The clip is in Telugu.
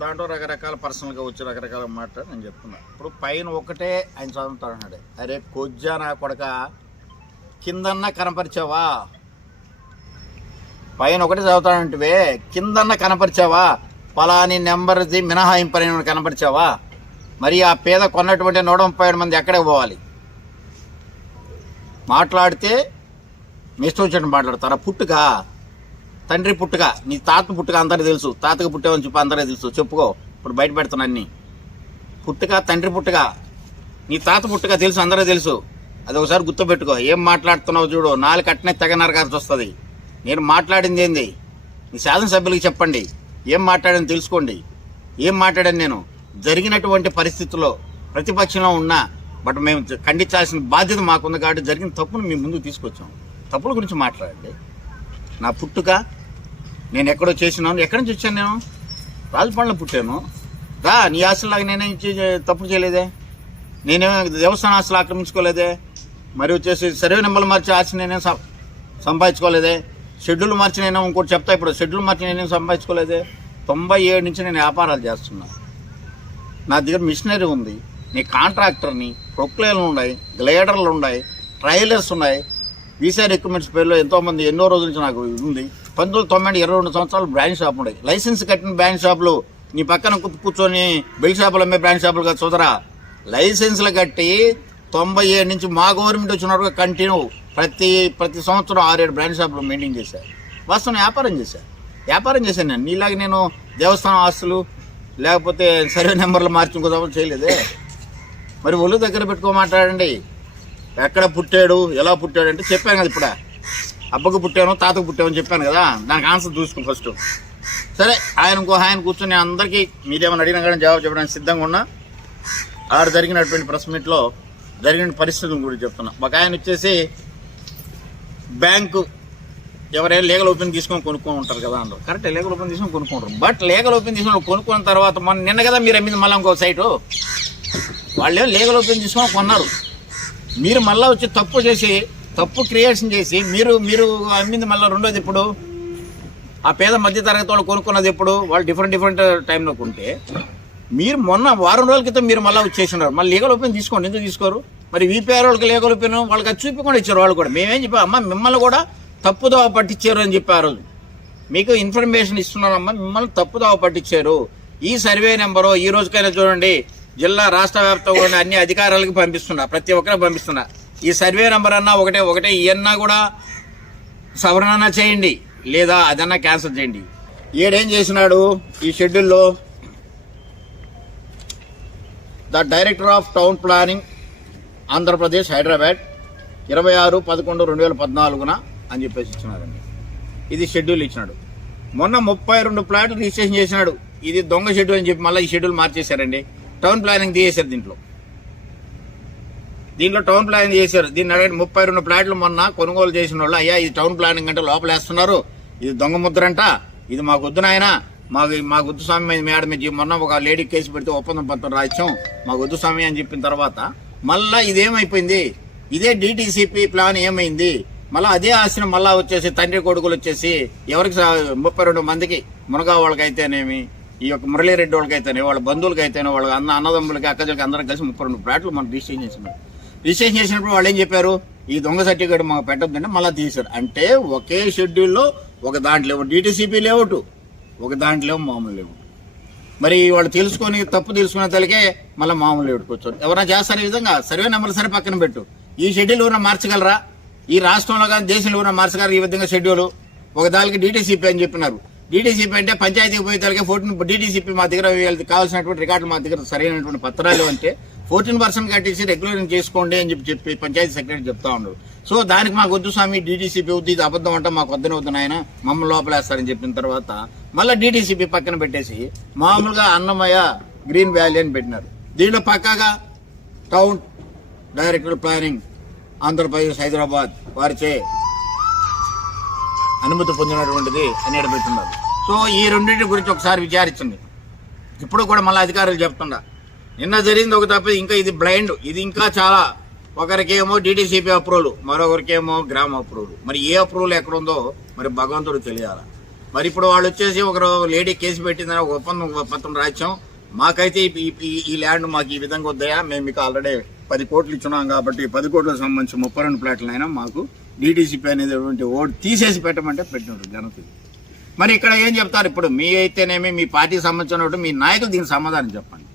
దాంట్లో రకరకాల పర్సనల్గా వచ్చి రకరకాల మాట నేను చెప్తున్నా. ఇప్పుడు పైన ఒకటే ఆయన చదువుతాడు. అన్నాడు అరే కొజ్జా నా కొడక కిందన్నా కనపరిచావా? పైన ఒకటి చదువుతాడంటివే కిందన్నా కనపరిచావా? పలాని నెంబర్ది మినహాయింపు కనపరిచావా? మరి ఆ పేద కొన్నటువంటి నూట ముప్పై ఏడు మంది ఎక్కడికి పోవాలి? మాట్లాడితే మిస్టూచ్ మాట్లాడతారా? పుట్టుగా తండ్రి పుట్టుక నీ తాత పుట్టుక అందరికీ తెలుసు. తాతకు పుట్టావని చెప్పి అందరికీ తెలుసు. చెప్పుకో. ఇప్పుడు బయట పెడతాను అన్ని. పుట్టుక తండ్రి పుట్టుక నీ తాత పుట్టుక తెలుసు అందరికీ తెలుసు. అది ఒకసారి గుర్తుపెట్టుకో. ఏం మాట్లాడుతున్నావు చూడు. నాలుగు కట్టిన తెగ నరకాల్సి వస్తుంది. నేను మాట్లాడింది ఏంది? మీ శాసనసభ్యులకి చెప్పండి. ఏం మాట్లాడాను తెలుసుకోండి. ఏం మాట్లాడాను నేను? జరిగినటువంటి పరిస్థితుల్లో ప్రతిపక్షంలో ఉన్నా బట్ మేము ఖండించాల్సిన బాధ్యత మాకుంది కాబట్టి జరిగిన తప్పును మీ ముందుకు తీసుకొచ్చాం. తప్పుల గురించి మాట్లాడండి. నా పుట్టుక నేను ఎక్కడో చేసినాను. ఎక్కడి నుంచి వచ్చాను నేను? రాజపాలెంలో పుట్టాను. రా నీ ఆశలాగా నేనేం చే- తప్పు చేయలేదే. నేనేమో దేవస్థాన ఆశలు ఆక్రమించుకోలేదే. మరి వచ్చేసి సర్వే నెంబర్లు మార్చి ఆశ నేనేం సం- సంపాదించుకోలేదే. షెడ్యూల్ మార్చి నేను ఇంకోటి చెప్తా ఇప్పుడు. షెడ్యూల్ మార్చి నేనేం సంపాదించుకోలేదే. తొంభై ఏడు నుంచి నేను వ్యాపారాలు చేస్తున్నా. నా దగ్గర మిషనరీ ఉంది. నీ కాంట్రాక్టర్ని ప్రొక్లేలు ఉన్నాయి గ్లేడర్లు ఉన్నాయి ట్రైలర్స్ ఉన్నాయి. వీసా రిక్రూట్మెంట్స్ పేరులో ఎంతోమంది ఎన్నో రోజుల నుంచి నాకు ఉంది. పంతొమ్మిది తొమ్మిది తొంభై ఇరవై రెండు సంవత్సరాలు బ్రాండ్ షాప్ ఉన్నాయి లైసెన్స్ కట్టిన బ్రాండ్ షాపులు నీ పక్కన కూర్చొని బెల్ షాపులు అమ్మే బ్రాండ్ షాపులు కాదు చూదరా లైసెన్స్లు కట్టి తొంభై ఏడు నుంచి మా గవర్నమెంట్ వచ్చిన వరకు కంటిన్యూ ప్రతి ప్రతి సంవత్సరం ఆరేడు బ్రాండ్ షాపులు మెయింటైన్ చేశారు వాస్తవం వ్యాపారం చేశాను వ్యాపారం చేశాను నేను. నీలాగా నేను దేవస్థానం ఆస్తులు లేకపోతే సర్వే నెంబర్లు మార్చి ఇంకో చేయలేదే. మరి ఒళ్ళు దగ్గర పెట్టుకో మాట్లాడండి. ఎక్కడ పుట్టాడు ఎలా పుట్టాడు అంటే చెప్పాను కదా ఇప్పుడే. అబ్బకు పుట్టాను తాతకు పుట్టాను చెప్పాను కదా. దానికి ఆన్సర్ చూసుకో ఫస్ట్ సరే ఆయన ఇంకో ఆయన కూర్చొని అందరికీ మీరేమైనా అడిగినా కానీ జవాబు చెప్పడానికి సిద్ధంగా ఉన్నా. ఆడ జరిగినటువంటి ప్రెస్ మీట్లో జరిగిన పరిస్థితుల గురించి చెప్తున్నా. ఒక ఆయన వచ్చేసి బ్యాంకు ఎవరైనా లీగల్ ఓపెన్ తీసుకొని కొనుక్కొని ఉంటారు కదా అందరూ కరెక్ట్ లీగల్ ఓపెన్ తీసుకొని కొనుక్కుంటారు. బట్ లీగల్ ఓపెన్ తీసుకొని కొనుక్కున్న తర్వాత మొన్న నిన్న కదా మీరు అమ్మింది మళ్ళీ ఇంకో సైటు వాళ్ళు లీగల్ ఓపెన్ తీసుకొని కొన్నారు. మీరు మళ్ళీ వచ్చి తప్పు చేసి తప్పు క్రియేషన్ చేసి మీరు మీరు అమ్మింది మళ్ళీ రెండోది ఇప్పుడు ఆ పేద మధ్య తరగతి వాళ్ళు కొనుక్కున్నది ఎప్పుడు? వాళ్ళు డిఫరెంట్ డిఫరెంట్ టైంలో కొంటే. మీరు మొన్న వారం రోజుల క్రితం మీరు మళ్ళీ వచ్చేసినారు మళ్ళీ లీగల్ ఓపెన్ తీసుకోండి. ఎందుకు తీసుకోరు? మరి వీపీఆర్ వాళ్ళకి లీగల్ ఓపెన్ వాళ్ళకి అది చూపించకుండా ఇచ్చారు వాళ్ళు కూడా. మేమేం చెప్పాం అమ్మ మిమ్మల్ని కూడా తప్పుదోవ పట్టించారు అని చెప్పారు మీకు ఇన్ఫర్మేషన్ ఇస్తున్నారమ్మా మిమ్మల్ని తప్పుదోవ పట్టించారు. ఈ సర్వే నెంబరు ఈ రోజుకైనా చూడండి. జిల్లా రాష్ట్ర వ్యాప్తంగా ఉన్న అన్ని అధికారులకు పంపిస్తున్నా ప్రతి ఒక్కరికి పంపిస్తున్నా. ఈ సర్వే నెంబర్ అన్నా ఒకటే ఒకటే ఇవన్నా కూడా సవరణ చేయండి లేదా అదన్నా క్యాన్సిల్ చేయండి. ఏడేం చేసినాడు ఈ షెడ్యూల్లో? The director of town planning Andhra Pradesh Hyderabad ఇరవై ఆరు పదకొండు రెండు వేల పద్నాలుగున అని చెప్పేసి ఇచ్చినారండి. ఇది షెడ్యూల్ ఇచ్చినాడు. మొన్న ముప్పై రెండు ప్లాట్లు రిజిస్ట్రేషన్ చేసినాడు. ఇది దొంగ షెడ్యూల్ అని చెప్పి మళ్ళీ ఈ షెడ్యూల్ మార్చేశారండి. టౌన్ ప్లానింగ్ తీసేశారు దీంట్లో. దీంట్లో టౌన్ ప్లానింగ్ చేశారు. దీన్ని అడగండి ముప్పై రెండు ప్లాట్లు మొన్న కొనుగోలు చేసిన వాళ్ళు అయ్యా ఇది టౌన్ ప్లానింగ్ అంటే లోపలేస్తున్నారు. ఇది దొంగ ముద్రంట. ఇది మాకు వద్దు నాయన. మాకు మా గుద్దు స్వామి మేడం మీద మొన్న ఒక లేడీ కేసు పెడితే ఒప్పందం పత్రం రాయించాం. మాకు గుద్దు స్వామి అని చెప్పిన తర్వాత మళ్ళా ఇదేమైపోయింది? ఇదే డిటిసిపి ప్లాన్ ఏమైంది? మళ్ళీ అదే ఆశను మళ్ళా వచ్చేసి తండ్రి కొడుకులు వచ్చేసి ఎవరికి ముప్పై రెండు మందికి మునగా వాళ్ళకైతేనేమి ఈ యొక్క మురళీరెడ్డి వాళ్ళకైతేనే వాళ్ళ బంధువులకైతేనే అయితేనే వాళ్ళ అన్న అన్నదమ్ములకి అక్కజలకి అందరం కలిసి ముప్పై రెండు ప్లాట్లు మనం రిజిస్ట్రేషన్ చేసినాం. రిజిస్ట్రేషన్ చేసినప్పుడు వాళ్ళు ఏం చెప్పారు? ఈ దొంగ సర్టిఫికేట్ మాకు పెట్టద్దంటే మళ్ళీ తీశారు అంటే ఒకే షెడ్యూల్లో ఒక దాంట్లో డీటీసీపీ లేవుటు ఒక దాంట్లో మామూలు లేవు. మరి వాళ్ళు తెలుసుకొని తప్పు తెలుసుకునే తలకే మళ్ళీ మామూలు లేవుకొచ్చారు ఎవరైనా చేస్తారు ఈ విధంగా? సర్వే నెంబర్ సరే పక్కన పెట్టు. ఈ షెడ్యూల్ ఎవరైనా మార్చగలరా? ఈ రాష్ట్రంలో కానీ దేశంలో ఎవరైనా మార్చగలరా ఈ విధంగా షెడ్యూల్? ఒక దానికి డీటీసీపీ అని చెప్పినారు. డీటీసీపీ అంటే పంచాయతీకి పోయే తలకే ఫోర్టీన్ డీటీసీపీ మా దగ్గర కావాల్సినటువంటి రికార్డులు మా దగ్గర సరైనటువంటి పత్రాలు అంటే ఫోర్టీన్ పర్సెంట్ కట్టేసి రెగ్యులర్ చేసుకోండి అని చెప్పి చెప్పి పంచాయతీ సెక్రటరీ చెప్తా ఉన్నారు సో దానికి మాకు వద్దు స్వామి డీటీసీపీ వద్దు ఇది అబద్ధం అంటే మాకు వద్దనే వద్దు నాయన మమ్మల్ని లోపలేస్తారని చెప్పిన తర్వాత మళ్ళీ డీటీసీపీ పక్కన పెట్టేసి మామూలుగా అన్నమయ్య గ్రీన్ వ్యాలీ అని పెట్టినారు. దీంట్లో పక్కాగా town director planning Andhra Pradesh Hyderabad వారిచే అనుమతి పొందినటువంటిది అని ఎడబెట్టున్నారు. సో ఈ రెండింటి గురించి ఒకసారి విచారించండి. ఇప్పుడు కూడా మళ్ళీ అధికారులు చెప్తుండ. నిన్న జరిగింది ఒక తప్ప ఇంకా ఇది బ్లైండ్. ఇది ఇంకా చాలా ఒకరికేమో డీటీసీపీ అప్రూవల్ మరొకరికేమో గ్రామ అప్రూవల్. మరి ఏ అప్రూవల్ ఎక్కడ ఉందో మరి భగవంతుడు తెలియాలి. మరి ఇప్పుడు వాళ్ళు వచ్చేసి ఒకరు లేడీ కేసు పెట్టిందని ఒక ఒప్పందం ఒక పత్రం రాజ్యం మాకైతే ఈ- ఈ- ఈ- ల్యాండ్ మాకు ఈ విధంగా వద్దాయా మేము మీకు ఆల్రెడీ పది కోట్లు ఇచ్చున్నాం కాబట్టి పది కోట్లకు సంబంధించి ముప్పై రెండు ప్లాట్లు అయినా మాకు డీటీసీపీ అనేది ఓటు తీసేసి పెట్టమంటే పెట్టినారు జనతకి మరి ఇక్కడ ఏం చెప్తారు? ఇప్పుడు మీ అయితేనేమి మీ పార్టీకి సంబంధించిన మీ నాయకులు దీనికి సమాధానం చెప్పండి.